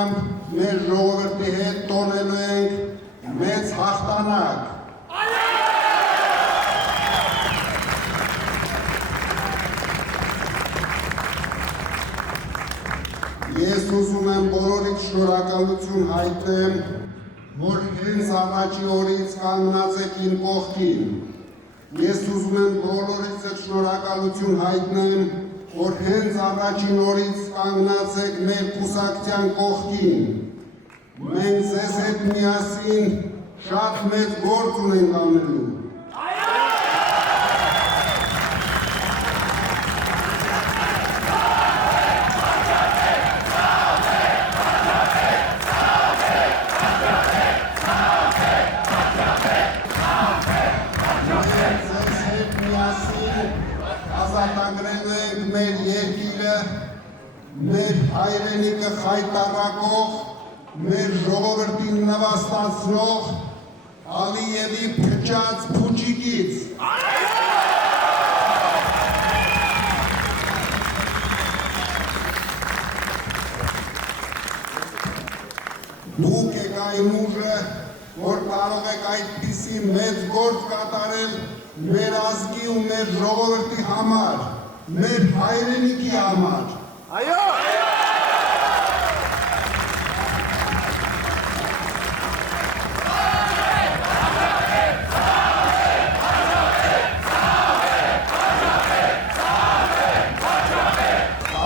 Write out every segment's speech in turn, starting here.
ուղղությամբ մեր ժողովրդի հետ տոնելու ենք մեծ հաղթանակ։ Ես ուզում եմ բոլորիդ շնորհակալություն հայտնեմ, որ հենց առաջի օրից կանգնած եք իմ կողքին։ Ես ուզում եմ բոլորիդ շնորհակալություն հայտնեմ, որ հենց առաջին օրից կանգնած եք մեր կուսակցության կողքին։ Մենք ձեզ հետ միասին շատ մեծ գործ ունենք անելու։ Ազատագրելու ենք մեր երկիրը, մեր հայրենիքը խայտառակող, մեր ժողովրդին նվաստացնող Ալիևի փչած փուչիկից։ Դուք եք այն ուժը, որ կարող եք այդպիսի մեծ գործ կատարել մեր ազգի ու մեր ժողովրդի համար, մեր հայրենիքի համար։ Այո!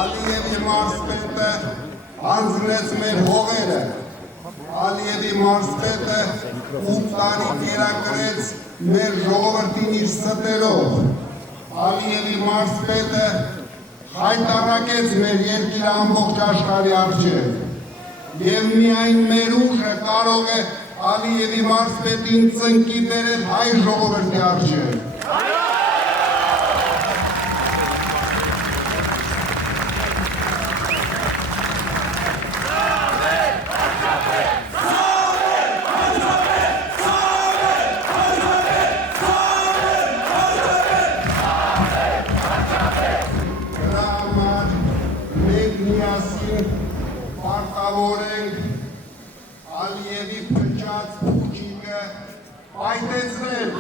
Ալիևի մարզպետը հանձնեց մեր հողերը, Ալիևի մարզպետը 8 տարի կերակրեց մեր ժողովրդին իր ստերով, Ալիևի մարզպետը հայտարարեց մեր երկիրը ամբողջ աշխարհի առջև եւ միայն մեր ուժը կարող է Ալիևի մարզպետին ծնկի բերել հայ ժողովրդի առջև։ Ալիևի փչած փուչիկը պայթեցնել։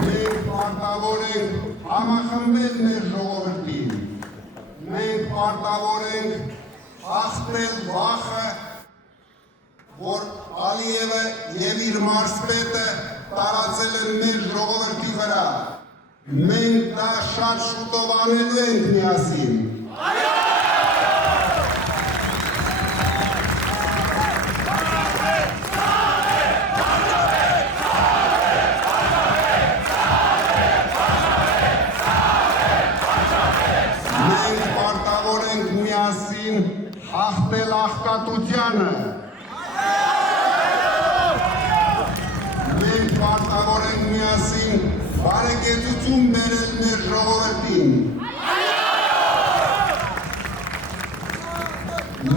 Մենք պարտավոր ենք համախմբել մեր ժողովրդին։ Մենք պարտավոր ենք հաղթել վախը, որ Ալիևը եւ իր մարզպետը տարածել են մեր ժողովրդի վրա։ Մենք դա շատ շուտով անելու ենք միասին։ Մենք պարտավոր ենք միասին հաղթել աղքատությանը։ Մենք պարտավոր ենք միասին բարեկեցություն բերել մեր ժողովրդին։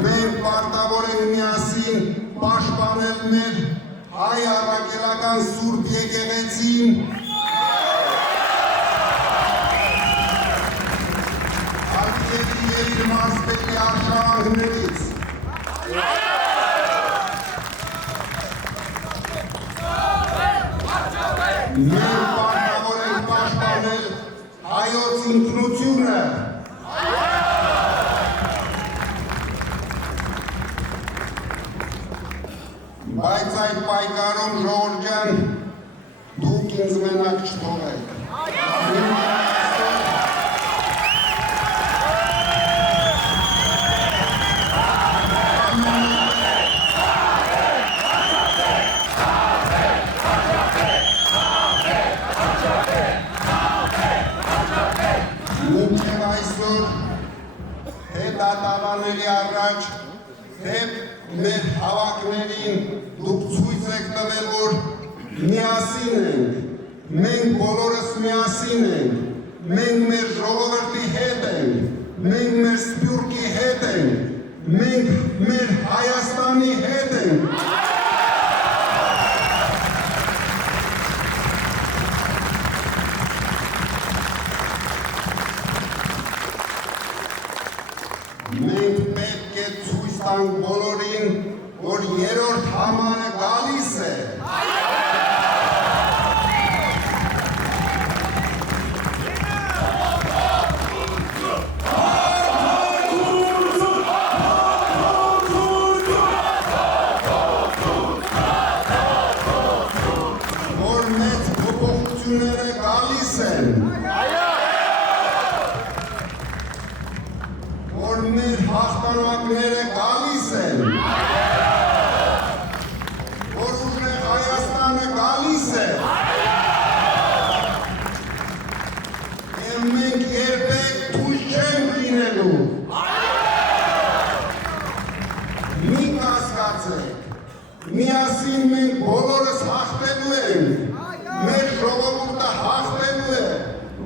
Մենք պարտավոր ենք միասին պաշտպանել մեր հայ առաքելական սուրբ եկեղեցին, Ալիևի եւ իր մարզպետի արժանանքներից։ Հայոց ինքնությունը, բայց այդ պայքարում ժողովուրդ ջան, դուք ինձ մենակ չթողեք։ Մինչև այսօր հետադարանների առաջ հեպ մեր հավաքներին դուք ցույց եք տվել, որ միասին ենք, մենք բոլորս միասին ենք, մենք մեր ժողովրդի հետ ենք, մենք մեր սփյուռքի հետ ենք, մենք մեր Հայաստանի հետ ենք։ Մենք պետք է ցույց տանք բոլորին, որ երրորդ համարը գալիս է։ Որ մեծ փոփոխությունները գալիս են։ Որ մեր հաղթանակները գալիս են, որ ուժեղ Հայաստանը գալիս է, և մենք երբեք թույլ չենք լինելու։ Մի կասկածեք, միասին մենք բոլորս հաղթելու ենք, մեր ժողովուրդը հաղթելու է,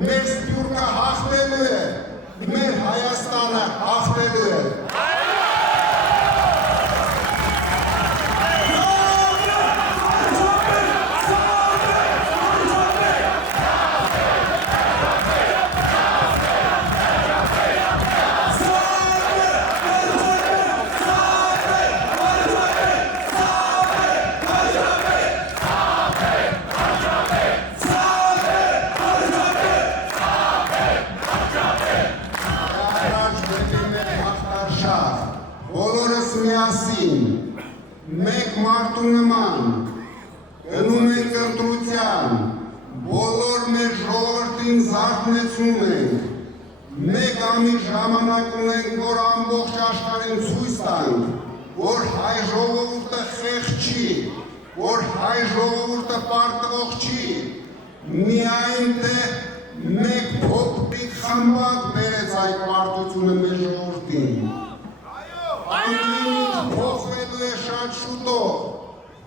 մեր սփյուռքը հաղթելու է, մեր Հայաստանը հաղթելու է։ Բոլորս միասին, մեկ մարդու նման, գնում ենք ընտրության, բոլոր մեր ժողովրդին զարթնեցնում ենք, մեկ ամիս ժամանակ ունենք, որ ամբողջ աշխարհին ցույց տանք, որ հայ ժողովուրդը խեղճ չի, որ հայ ժողովուրդը պարտվող չի, միայն թե մեկ փոքրիկ խմբակ բերեց այդ պարտությունը մեր ժողովրդին։ Ամեն ինչ փոխվելու է շատ շուտով,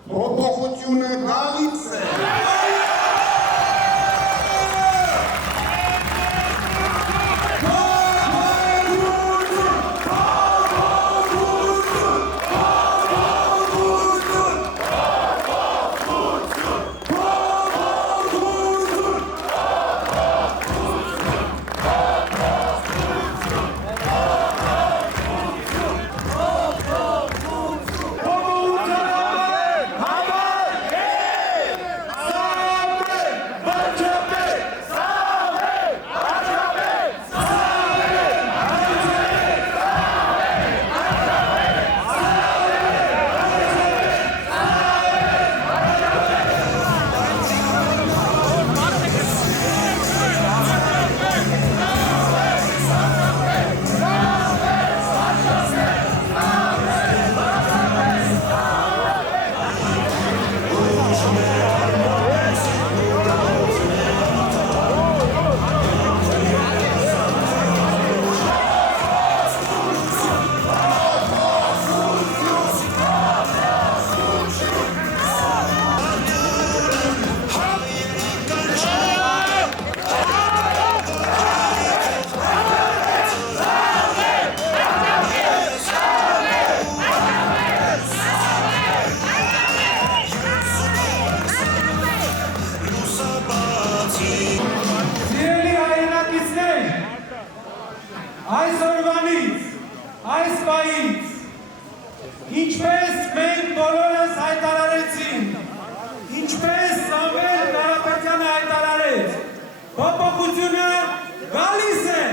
փոփոխությունը գալիս է։ Այս պահից, ինչպես մենք բոլորս հայտարարեցինք, ինչպես Սամվել Կարապետյանը հայտարարեց, փոփոխությունը գալիս է։